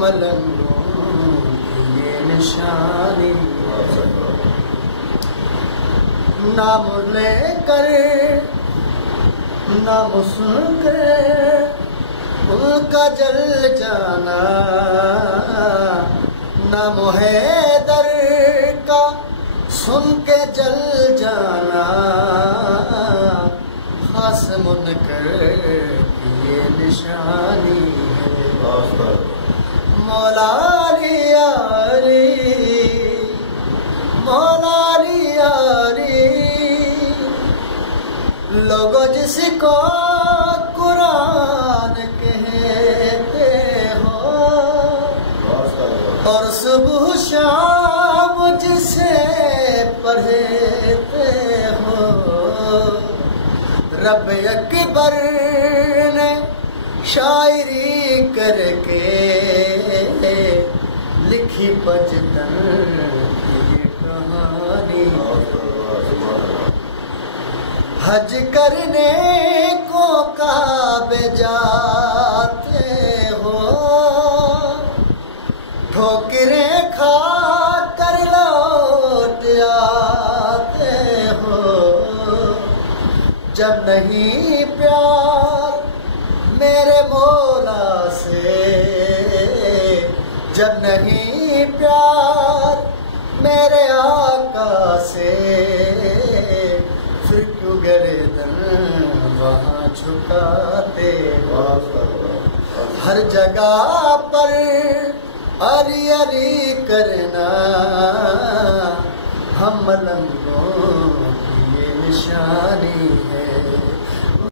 मलंगों की ये निशानी। नाम लेकर नाम सुनकर उनका जल जाना, नाम हैदर का सुन के जल जाना, खास मुनकर ये निशानी है। मौला री यारी, मौला री यारी, लोगों जिसको कुरान कहते हो और सुबह शाम जिसे पढ़ते हो, रब अकबर ने शायरी करके लिखी बजतन की कहानी। हज करने को काबे जाते हो, ठोकरें खा कर लौट आते हो। जब नहीं प्यार मेरे मौला से, जब नहीं प्यार मेरे आका से, फिर क्यों गर्दन वहाँ झुकाते हो। हर जगह पर अरी अरी करना, हम मलंगों की ये निशानी है।